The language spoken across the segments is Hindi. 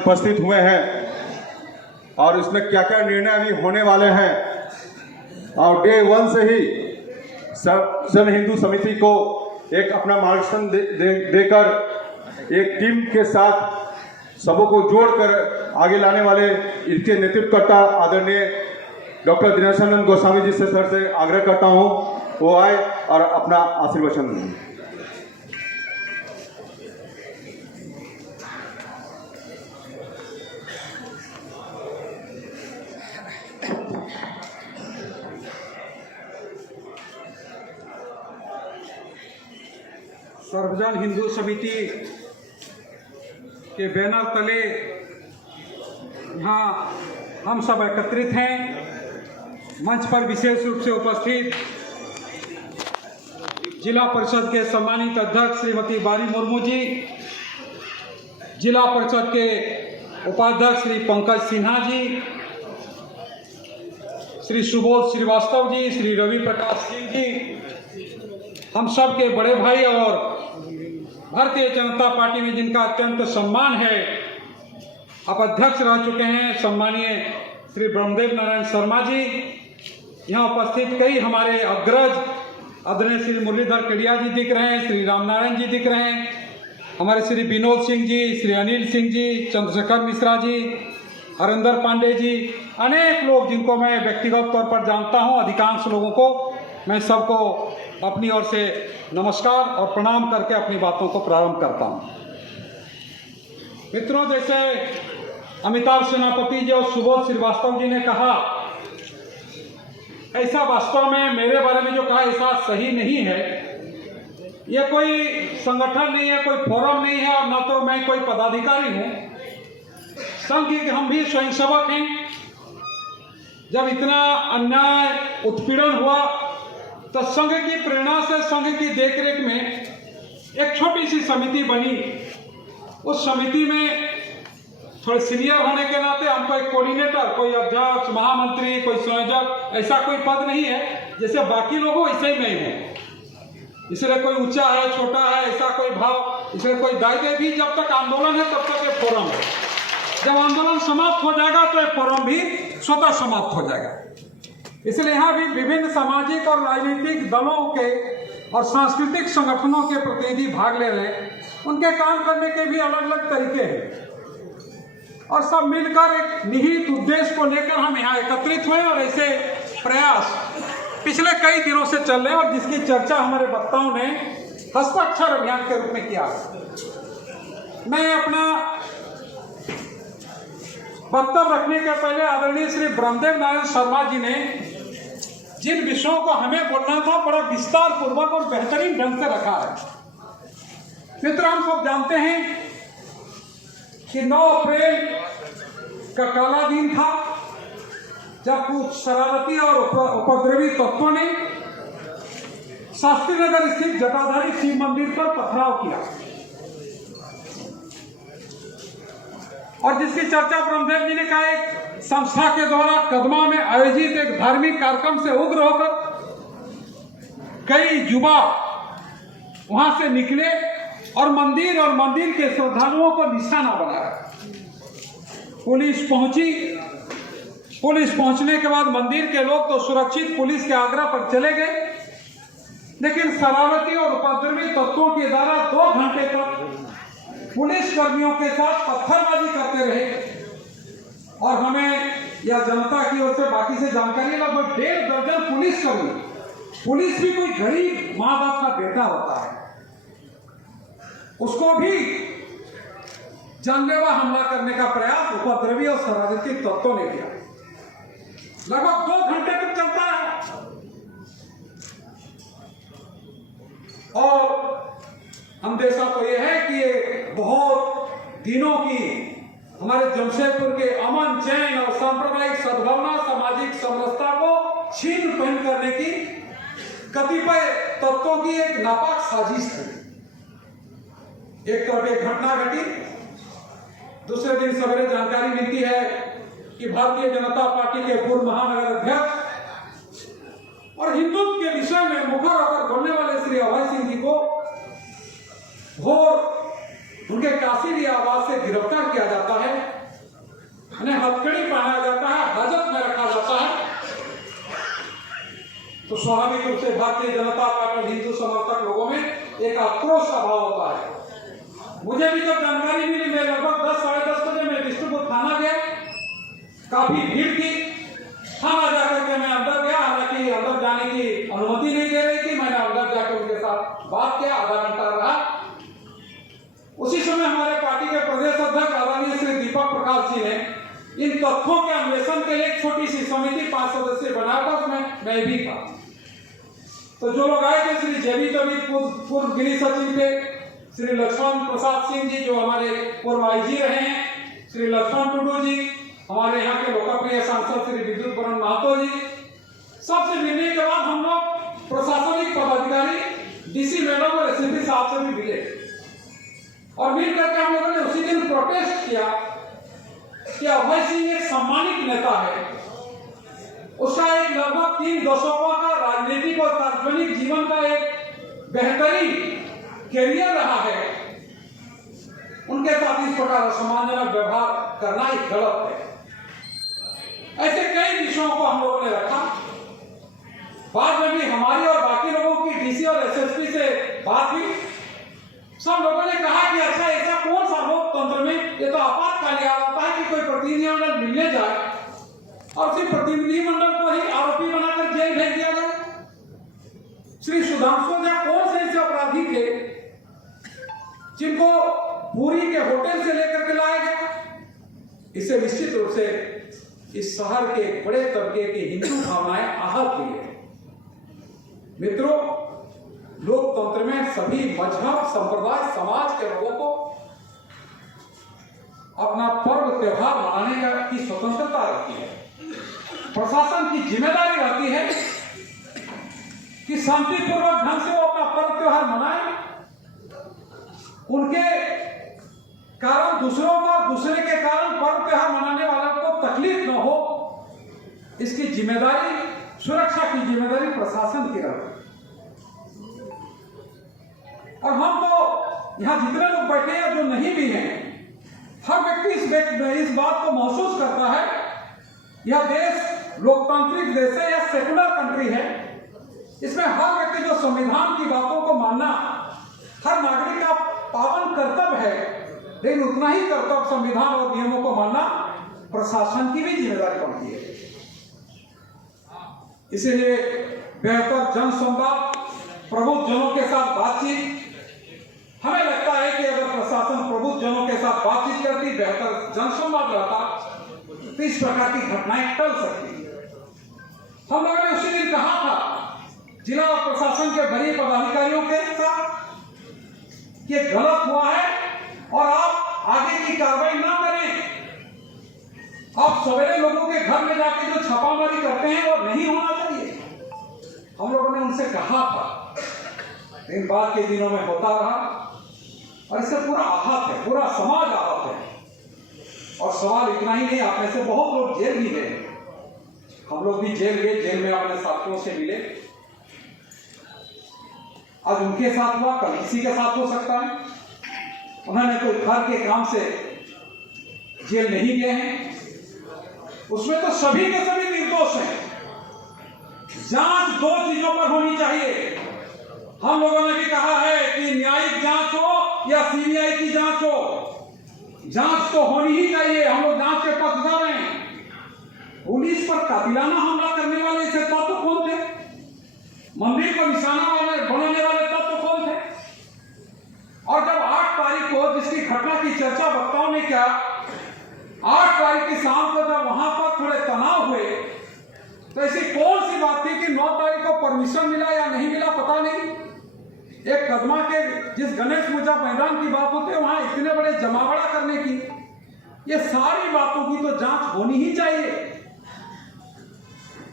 उपस्थित हुए हैं और इसमें क्या क्या निर्णय अभी होने वाले हैं। और डे 1 से ही सर्व हिंदू समिति को एक अपना मार्गदर्शन देकर एक टीम के साथ सबों को जोड़कर आगे लाने वाले इनके नेतृत्वकर्ता आदरणीय डॉक्टर दिनेशानंद गोस्वामी जी से सर से आग्रह करता हूं वो आए और अपना आशीर्वचन दें। सर्वजन हिंदू समिति के बैनर तले यहाँ हम सब एकत्रित हैं। मंच पर विशेष रूप से उपस्थित जिला परिषद के सम्मानित अध्यक्ष श्रीमती बारी मुर्मू जी, जिला परिषद के उपाध्यक्ष श्री पंकज सिन्हा जी, श्री सुबोध श्रीवास्तव जी, श्री रवि प्रकाश सिंह जी, हम सब के बड़े भाई और भारतीय जनता पार्टी में जिनका अत्यंत सम्मान है, अब अध्यक्ष रह चुके हैं सम्मानीय श्री ब्रह्मदेव नारायण शर्मा जी, यहाँ उपस्थित कई हमारे अग्रज आदरणीय श्री मुरलीधर केडिया जी दिख रहे हैं, श्री रामनारायण जी दिख रहे हैं, हमारे श्री विनोद सिंह जी, श्री अनिल सिंह जी, चंद्रशेखर मिश्रा जी, हरिंदर पांडे जी, अनेक लोग जिनको मैं व्यक्तिगत तौर पर जानता हूँ, अधिकांश लोगों को मैं सबको अपनी ओर से नमस्कार और प्रणाम करके अपनी बातों को प्रारंभ करता हूँ। मित्रों, जैसे अमिताभ सेनापति जी और सुबोध श्रीवास्तव जी ने कहा, ऐसा वास्तव में मेरे बारे में जो कहा ऐसा सही नहीं है। यह कोई संगठन नहीं है, कोई फोरम नहीं है और न तो मैं कोई पदाधिकारी हूँ। संघ के हम भी स्वयंसेवक हैं। जब इतना अन्याय उत्पीड़न हुआ तो संघ की प्रेरणा से संघ की देखरेख में एक छोटी सी समिति बनी। उस समिति में थोड़े सीनियर होने के नाते हमको एक कोऑर्डिनेटर, कोई अध्यक्ष, महामंत्री, कोई संयोजक, ऐसा कोई पद नहीं है। जैसे बाकी लोग हो ऐसे ही मैं हूँ। इसलिए कोई ऊंचा है, छोटा है, ऐसा कोई भाव, इसलिए कोई दायित्व भी। जब तक आंदोलन है तब तक ये फोरम है। जब आंदोलन समाप्त हो जाएगा तो ये फोरम भी स्वतः समाप्त हो जाएगा। इसलिए यहाँ भी विभिन्न सामाजिक और राजनीतिक दलों के और सांस्कृतिक संगठनों के प्रतिनिधि भाग ले रहे हैं। उनके काम करने के भी अलग अलग तरीके हैं और सब मिलकर एक निहित उद्देश्य को लेकर हम यहाँ एकत्रित हुए और ऐसे प्रयास पिछले कई दिनों से चल रहे हैं और जिसकी चर्चा हमारे वक्ताओं ने हस्ताक्षर अभियान के रूप में किया। मैं अपना वक्तव्य रखने के पहले आदरणीय श्री ब्रह्मदेव नारायण शर्मा जी ने जिन विषयों को हमें बोलना था बड़ा विस्तार पूर्वक और बेहतरीन ढंग से रखा है। मित्र, हम सब जानते हैं कि 9 अप्रैल का काला दिन था जब कुछ शरारती और उपद्रवी तत्वों ने शास्त्री नगर स्थित जटाधारी शिव मंदिर पर पथराव किया और जिसकी चर्चा ब्रह्मदेव जी ने कहा, एक संस्था के द्वारा कदमा में आयोजित एक धार्मिक कार्यक्रम से उग्र होकर कई युवा वहां से निकले और मंदिर के श्रद्धालुओं को निशाना बनाया। पुलिस पहुंची। पुलिस पहुंचने के बाद मंदिर के लोग तो सुरक्षित पुलिस के आग्रह पर चले गए, लेकिन शरारती और उपद्रवी तत्वों के द्वारा 2 घंटे तक पुलिस कर्मियों के साथ पत्थरबाजी करते रहे और हमें या जनता की ओर से बाकी से जानकारी लगभग 1.5 दर्जन पुलिस कर्मी, पुलिस भी कोई गरीब माँ बाप का बेटा होता है, उसको भी जानलेवा हमला करने का प्रयास उपद्रवी और शरारती तत्वों ने किया। लगभग 2 घंटे तक चलता है और अंदेशा तो यह है कि ये बहुत दिनों की हमारे जमशेदपुर के अमन, चैन और सांप्रदायिक सद्भावना, सामाजिक समरसता को छीन पहन करने की कतिपय तत्वों की एक नापाक साजिश थी। एक तरफ एक घटना घटी, दूसरे दिन सवेरे जानकारी मिलती है कि भारतीय जनता पार्टी के पूर्व महानगर अध्यक्ष और हिंदुत्व के विषय में मुखर होकर बोलने वाले श्री अभय सिंह जी को घोर उनके कासिरी आवाज से गिरफ्तार किया जाता है मुझे भी जब जानकारी मिली, मैं लगभग 10 साढ़े 10 बजे मैं डिस्ट्रिक्ट थाना गया, काफी भीड़ थी। थाना जाकर के मैं अंदर गया, हालांकि अंदर जाने की अनुमति नहीं दे रही थी। मैंने अंदर जाकर उनके साथ बात किया, आधा घंटा रहा। उसी समय हमारे पार्टी के प्रदेश अध्यक्ष आदरणीय श्री दीपक प्रकाश जी ने इन तथ्यों के अन्वेषण के लिए एक छोटी सी समिति 5 सदस्य बनाया था, उसमें मैं भी था। तो जो लोग आए थे, श्री जेबी तबीब पूर्व गृह सचिव थे, श्री लक्ष्मण प्रसाद सिंह जी जो हमारे पूर्व आईजी रहे हैं, श्री लक्ष्मण टुडू जी, हमारे यहाँ के लोकप्रिय सांसद श्री विद्युत बरन महतो जी। सबसे मिलने के बाद हम लोग प्रशासनिक पदाधिकारी डीसी मैडम और एसएसपी साहब से भी मिले और मिल करके हम लोगों ने उसी दिन प्रोटेस्ट किया कि अभय सिंह एक सम्मानित नेता है, उसका एक लगभग 3 दशकों का राजनीतिक और सार्वजनिक जीवन का एक बेहतरीन कैरियर रहा है, उनके साथ इस प्रकार असम्मानजनक व्यवहार करना ही गलत है। ऐसे कई विषयों को हम लोगों ने रखा। बाद में भी हमारी और बाकी लोगों की डीसी और एसएसपी से बात हुई। सब लोगों ने कहा कि अच्छा, ऐसा कौन सा लोकतंत्र में ये तो आपातकाल याद आता है कि कोई प्रतिनिधिमंडल मिलने जाए और फिर प्रतिनिधिमंडल को ही आरोपी बनाकर जेल भेज दिया जाए। श्री सुधांशु झा कौन से ऐसे अपराधी थे जिनको पुरी के होटल से लेकर के लाया गया? इससे निश्चित रूप से इस शहर के बड़े तबके की हिंदू भावनाएं आहत हुई है। मित्रों, लोकतंत्र में सभी मजहब, संप्रदाय, समाज के लोगों को अपना पर्व त्योहार मनाने की स्वतंत्रता रहती है। प्रशासन की जिम्मेदारी रहती है कि शांतिपूर्वक ढंग से वो अपना पर्व त्योहार मनाए, उनके कारण दूसरों को, दूसरे के कारण पर्व त्योहार मनाने वालों को तकलीफ न हो, इसकी जिम्मेदारी, सुरक्षा की जिम्मेदारी प्रशासन की रहती है। और हम तो यहाँ जितने लोग बैठे हैं, जो नहीं भी हैं, हर व्यक्ति इस बात को महसूस करता है, यह देश लोकतांत्रिक देश है या सेकुलर कंट्री है। इसमें हर व्यक्ति जो संविधान की बातों को मानना हर नागरिक का पावन कर्तव्य है, लेकिन उतना ही कर्तव्य संविधान और नियमों को मानना प्रशासन की भी जिम्मेदारी बनती है। इसीलिए बेहतर जनसंवाद, प्रबुद्ध जनों के साथ बातचीत, हमें लगता है कि अगर प्रशासन प्रबुद्ध जनों के साथ बातचीत करती, बेहतर जनसंवाद रहता, तो इस प्रकार की घटनाएं टल सकती। हम लोगों ने उसी दिन कहा था जिला और प्रशासन के वरीय पदाधिकारियों के साथ कि गलत हुआ है और आप आगे की कार्रवाई ना करें। आप सवेरे लोगों के घर में जाके जो छापामारी करते हैं वो नहीं होना चाहिए। हम लोगों ने उनसे कहा था, लेकिन बाद के दिनों में होता रहा और इससे पूरा आहत है, पूरा समाज आहत है। और सवाल इतना ही नहीं, आप में से बहुत लोग जेल भी गए, हम लोग भी जेल गए, जेल में अपने साथियों से मिले। आज उनके साथ हुआ, कल किसी के साथ हो सकता है। उन्होंने कोई घर के काम से जेल नहीं गए हैं, उसमें तो सभी के सभी निर्दोष हैं। जांच 2 चीजों पर होनी चाहिए। हम लोगों ने भी कहा है कि न्यायिक जांच हो या सीबीआई की जांच हो, जांच तो होनी ही चाहिए। हम लोग जांच के पक्षधर हैं। पुलिस पर कातिलाना हमला करने वाले इसे तत्व कौन थे? मंदिर को निशाना बनाने वाले तत्व कौन थे? और जब 8 तारीख को जिसकी घटना की चर्चा वक्ताओं ने किया, 8 तारीख की शाम को जब वहां पर थोड़े तनाव हुए, तो ऐसी कौन सी बात थी कि 9 तारीख को परमिशन मिला या नहीं मिला पता नहीं। एक कदमा के जिस गणेश पूजा मैदान की बात होती है, वहां इतने बड़े जमावड़ा करने की, ये सारी बातों की तो जांच होनी ही चाहिए।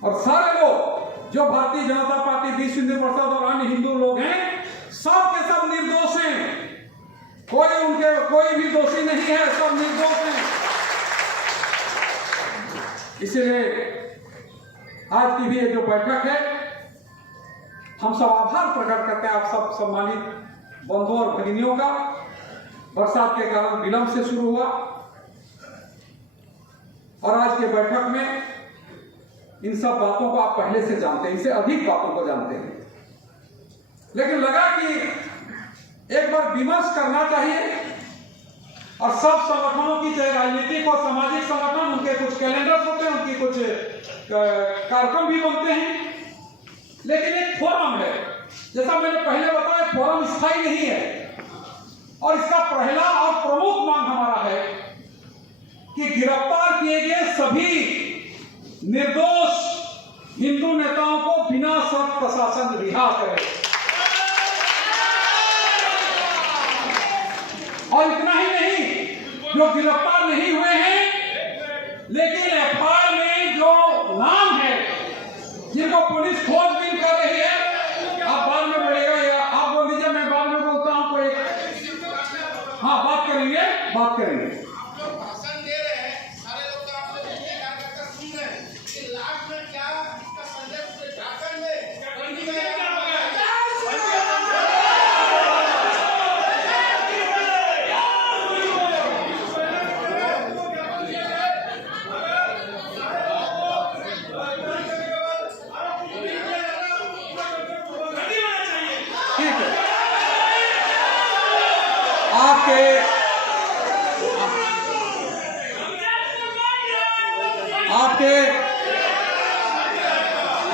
और सारे लोग जो भारतीय जनता पार्टी, वी सुंदर प्रसाद और अन्य हिंदू लोग हैं, सब के सब निर्दोष हैं। कोई भी दोषी नहीं है, सब निर्दोष हैं। इसलिए आज की भी ये जो बैठक है, हम सब आभार प्रकट करते हैं आप सब सम्मानित बंधुओं और भगिनियों का। बरसात के कारण विलंब से शुरू हुआ और आज के बैठक में इन सब बातों को आप पहले से जानते हैं, इनसे अधिक बातों को जानते हैं, लेकिन लगा कि एक बार विमर्श करना चाहिए और सब संगठनों की, चाहे राजनीतिक और सामाजिक संगठन, उनके कुछ कैलेंडर्स होते हैं, उनकी कुछ कार्यक्रम भी बनते हैं। लेकिन एक फोरम है, जैसा मैंने पहले बताया, फोरम स्थायी नहीं है। और इसका पहला और प्रमुख मांग हमारा है कि गिरफ्तार किए गए सभी निर्दोष हिंदू नेताओं को बिना शर्त प्रशासन रिहा करे। और इतना ही नहीं, जो गिरफ्तार नहीं हुए हैं लेकिन एफआईआर में जो नाम है, जिनको पुलिस खोजबीन कर रही है, आप बाद में बोलेगा या आप बोल दीजिए, मैं बाद में बोलता हूं। कोई हाँ बात करेंगे। भाषण दे रहे हैं, सारे लोग आप लोग कार्यकर्ता सुन रहे हैं कि लास्ट में क्या इसका संदेश पूरे झारखंड में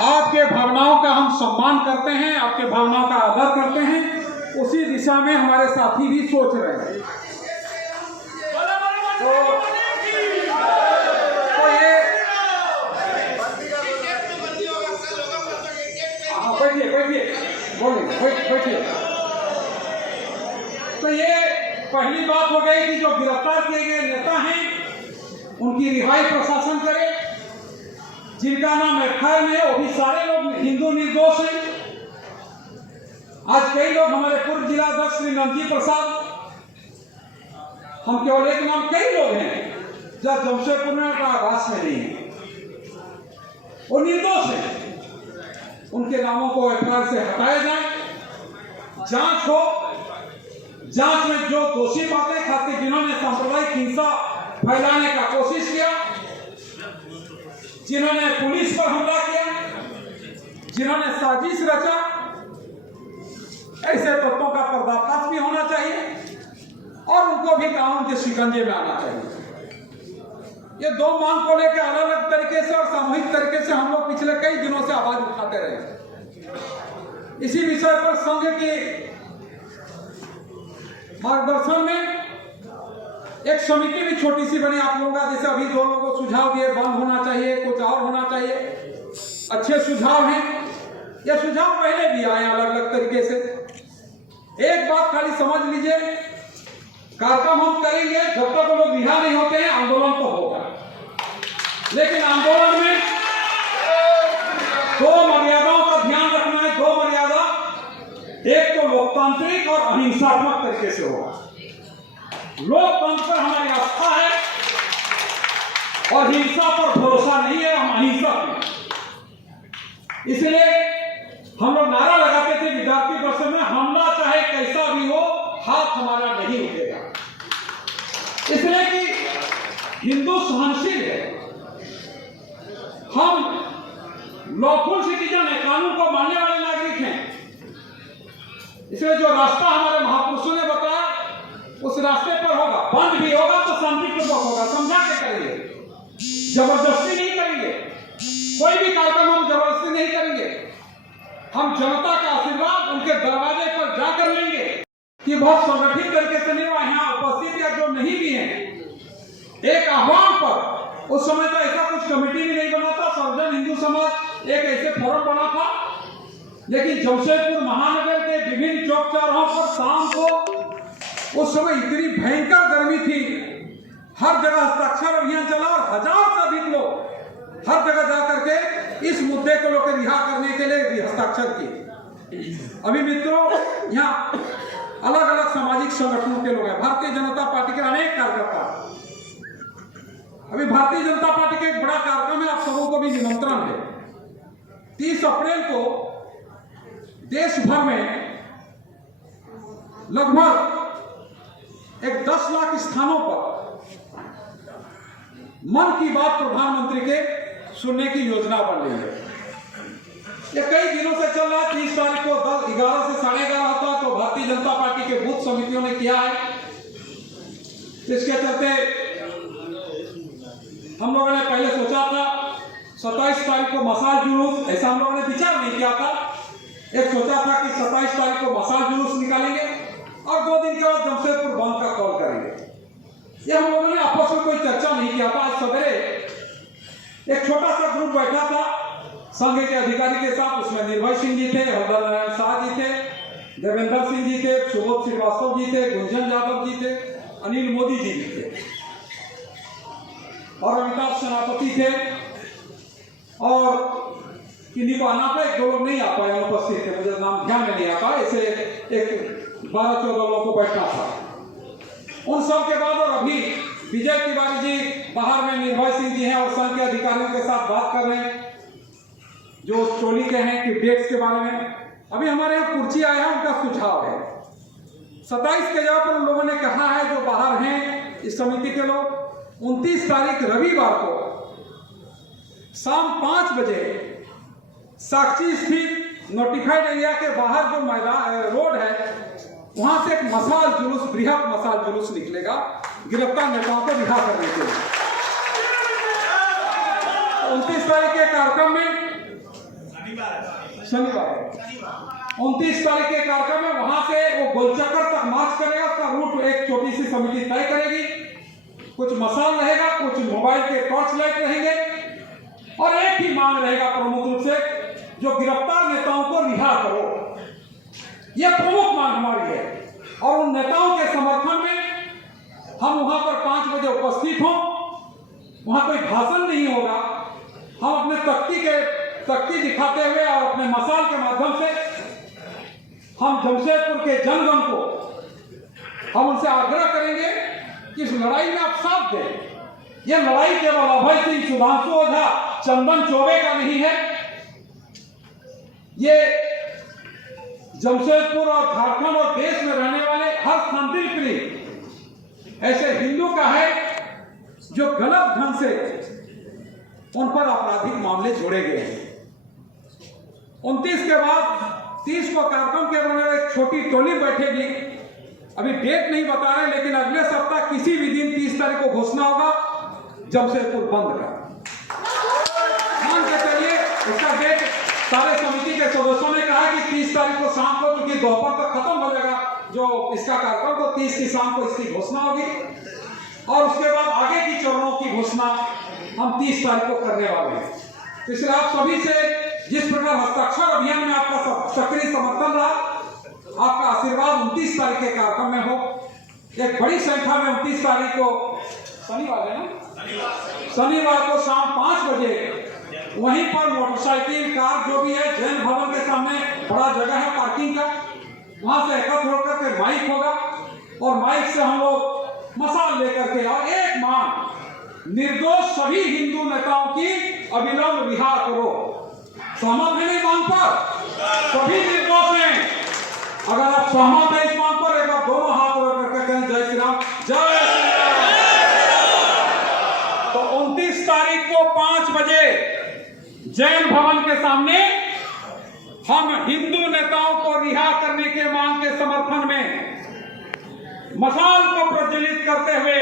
आपके भावनाओं का हम सम्मान करते हैं, आपके भावनाओं का आदर करते हैं। उसी दिशा में हमारे साथी भी सोच रहे हैं। तो ये बैठिए। तो ये पहली बात हो गई कि जो गिरफ्तार किए गए नेता हैं उनकी रिहाई प्रशासन करे। जिनका नाम एफआईआर में है वो भी सारे लोग हिंदू निर्दोष हैं। आज कई लोग, हमारे पूर्व जिला अध्यक्ष श्री नंदजी प्रसाद, हम केवल एक नाम, कई लोग हैं जो जमशेदपुर में का आवास में नहीं है, वो निर्दोष है। उनके नामों को एफआईआर से हटाया जाए, जांच हो, जांच में जो दोषी पाते, खासकर जिन्होंने सांप्रदायिक हिंसा फैलाने का कोशिश किया, जिन्होंने पुलिस पर हमला किया, जिन्होंने साजिश रचा, ऐसे तत्वों का पर्दाफाश भी होना चाहिए और उनको भी कानून के शिकंजे में आना चाहिए। ये दो मांग को लेकर अलग अलग तरीके से और सामूहिक तरीके से हम लोग पिछले कई दिनों से आवाज उठाते रहे। इसी विषय पर संघ के मार्गदर्शन में एक समिति भी छोटी सी बनी आप लोगों का। जैसे अभी दो लोगों को सुझाव दिए, बंद होना चाहिए, कुछ और होना चाहिए, अच्छे सुझाव हैं। ये सुझाव पहले भी आए अलग अलग तरीके से। एक बात खाली समझ लीजिए, कार्यक्रम हम करेंगे जब तक वो लोग रिहा नहीं होते हैं, आंदोलन तो होगा। लेकिन आंदोलन में दो मर्यादाओं का ध्यान रखना है। दो मर्यादा, एक तो लोकतांत्रिक और अहिंसात्मक तरीके से होगा। लोकतंत्र पर हमारी आस्था है और हिंसा पर भरोसा नहीं है, हम अहिंसक हैं। इसलिए हम लोग नारा लगाते थे विद्यार्थी परिषद में, हमला चाहे कैसा भी हो, हाथ हमारा नहीं उठेगा। इसलिए कि हिंदू सहनशील है, हम लॉफुल सिटीजन है, कानून को मानने वाले नागरिक हैं। इसलिए जो रास्ता हमारे महापुरुषों ने बताया उस रास्ते पर होगा। बंद भी होगा तो शांतिपूर्वक होगा, समझा के करेंगे, जबरदस्ती नहीं करेंगे। कोई भी कार्यक्रम हम जबरदस्ती नहीं करेंगे। हम जनता का आशीर्वाद उनके दरवाजे पर जाकर लेंगे कि बहुत संगठित तरीके से नहीं हुआ। यहाँ उपस्थित या जो नहीं भी है, एक आह्वान पर, उस समय तो ऐसा कुछ कमेटी भी नहीं बना था, सर्वजन हिंदू समाज एक ऐसे फोरम बना था। लेकिन जमशेदपुर महानगर के विभिन्न चौक चौराहों पर शाम को, उस समय इतनी भयंकर गर्मी थी, हर जगह हस्ताक्षर अभियान चला और 1000 से अधिक लोग हर जगह जाकर के इस मुद्दे को लोग रिहा करने के लिए हस्ताक्षर किए। अभी मित्रों, यहाँ अलग अलग सामाजिक संगठनों के लोग हैं, भारतीय जनता पार्टी के अनेक कार्यकर्ता। अभी भारतीय जनता पार्टी का एक बड़ा कार्यक्रम है, आप सबों को भी निमंत्रण है। 30 अप्रैल को देश भर में लगभग 10 लाख स्थानों पर मन की बात प्रधानमंत्री के सुनने की योजना बन रही है। ये कई दिनों से चल रहा है। 30 तारीख को 11 से 11:30 था, तो भारतीय जनता पार्टी के बूथ समितियों ने किया है। इसके चलते हम लोगों ने पहले सोचा था 27 तारीख को मसाल जुलूस, ऐसा हम लोगों ने विचार नहीं किया था। एक सोचा था कि 27 तारीख को मसाल जुलूस निकालेंगे और 2 दिन के बाद जमशेदपुर बंद का कॉल करेंगे। ये हम लोगों ने आपस में कोई चर्चा नहीं किया था। आज सवेरे एक छोटा सा ग्रुप बैठा था संघ के अधिकारी के साथ। उसमें निर्भय सिंह जी थे, हरदर नारायण शाह जी थे, देवेंद्र सिंह जी थे, सुबोध श्रीवास्तव जी थे, गुंजन यादव जी थे, अनिल मोदी जी भी थे और अमिताभ सेनापति थे और किन्हीं को आना था। 1-2 लोग नहीं आ पाए, अनुपस्थित थे, मुझे नाम ध्यान में नहीं आता। ऐसे एक 12-14 लोगों को बैठना था। उन सब के बाद और अभी विजय तिवारी जी बाहर में निर्भय सिंह जी हैं और संघ के अधिकारियों के साथ बात कर रहे हैं जो टोली के हैं कि डेट्स के बारे में। अभी हमारे यहाँ कुर्ची आया है, उनका सुझाव है 27 के जगह पर उन लोगों ने कहा है जो बाहर हैं इस समिति के लोग, 29 तारीख रविवार को शाम 5 बजे साक्षी स्थित नोटिफाइड एरिया के बाहर जो मैदान रोड है वहां से एक मसाल जुलूस, बृहद मसाल जुलूस निकलेगा गिरफ्तार नेताओं को रिहा करने के लिए। 29 तारीख के कार्यक्रम में शनिवार है 29 तारीख के कार्यक्रम में वहां से वो गोलचक्कर तक मार्च करेगा। उसका रूट एक छोटी सी समिति तय करेगी। कुछ मसाल रहेगा, कुछ मोबाइल के टॉर्च लाइट रहेंगे और एक ही मांग रहेगा प्रमुख रूप से, जो गिरफ्तार नेताओं को रिहा करो। यह प्रमुख मांग हमारी है और उन नेताओं के समर्थन में हम वहां पर 5 बजे उपस्थित हों। वहां कोई भाषण नहीं होगा। हम अपने तख्ती दिखाते हुए और अपने मसाल के माध्यम से हम जमशेदपुर के जनगण को हम उनसे आग्रह करेंगे कि इस लड़ाई में आप साथ दें। यह लड़ाई केवल अभय सिंह, सुधांशु ओझा, चंदन चौबे का नहीं है। ये जमशेदपुर और झारखंड और देश में रहने वाले हर शांतिप्रिय ऐसे हिंदू का है जो गलत ढंग से उन पर आपराधिक मामले जोड़े गए हैं। 29 के बाद 30 को कार्यक्रम के बारे में एक छोटी टोली बैठेगी। अभी डेट नहीं बता रहे, लेकिन अगले सप्ताह किसी भी दिन 30 तारीख को घोषणा होगा जमशेदपुर बंद का। मान के चलिए इसका डेट सारे समिति के सदस्यों ने कहा कि 30 तारीख को शाम को, क्योंकि दोपहर तक खत्म हो जाएगा जो इसका कार्यक्रम, तो 30 की शाम को इसकी घोषणा होगी और उसके बाद आगे की चरणों की घोषणा हम 30 तारीख को करने वाले हैं। इसलिए आप सभी से जिस प्रकार हस्ताक्षर अभियान में आपका सक्रिय समर्थन रहा, आपका आशीर्वाद 29 तारीख के कार्यक्रम में हो। एक बड़ी संख्या में 29 तारीख को शनिवार है ना, शनिवार को शाम 5 बजे वहीं पर मोटरसाइकिल, कार जो भी है, जैन भवन के सामने बड़ा जगह है पार्किंग का, वहां से एकत्र होकर के माइक होगा और माइक से हम लोग मसाल लेकर के और एक मांग, निर्दोष सभी हिंदू नेताओं की अविलंब रिहा करो। सहमत है इस मांग पर? सभी निर्दोष हैं। अगर आप सहमत हैं इस मांग पर, एक बार दोनों हाथ करके कहें जय श्री राम, जय श्री राम। तो 29 तारीख को 5 बजे जैन भवन के सामने हम हिंदू नेताओं को रिहा करने के मांग के समर्थन में मसाल को प्रज्वलित करते हुए,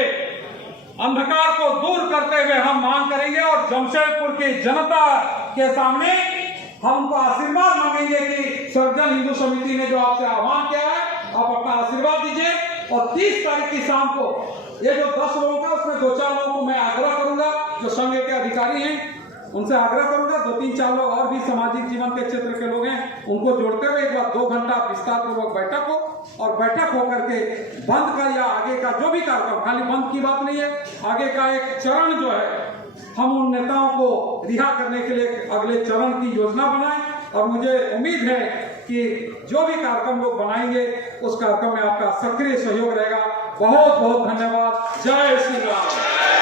अंधकार को दूर करते हुए हम मांग करेंगे और जमशेदपुर की जनता के सामने हम उनको आशीर्वाद मांगेंगे कि सर्वजन हिंदू समिति ने जो आपसे आह्वान किया है, आप अपना आशीर्वाद दीजिए। और 30 तारीख की शाम को ये जो 10 लोगों का, उसमें 2-4 लोगों को मैं आग्रह करूंगा जो संघ के अधिकारी हैं, उनसे आग्रह करूंगा 2-3-4 लोग और भी सामाजिक जीवन के क्षेत्र के लोग हैं, उनको जोड़ते हुए एक बार 2 घंटा विस्तार पूर्वक बैठक हो और बैठक होकर के बंद का या आगे का जो भी कार्यक्रम, खाली बंद की बात नहीं है, आगे का एक चरण जो है हम उन नेताओं को रिहा करने के लिए अगले चरण की योजना बनाएं। और मुझे उम्मीद है कि जो भी कार्यक्रम लोग बनाएंगे उस कार्यक्रम में आपका सक्रिय सहयोग रहेगा। बहुत बहुत धन्यवाद। जय श्री राम।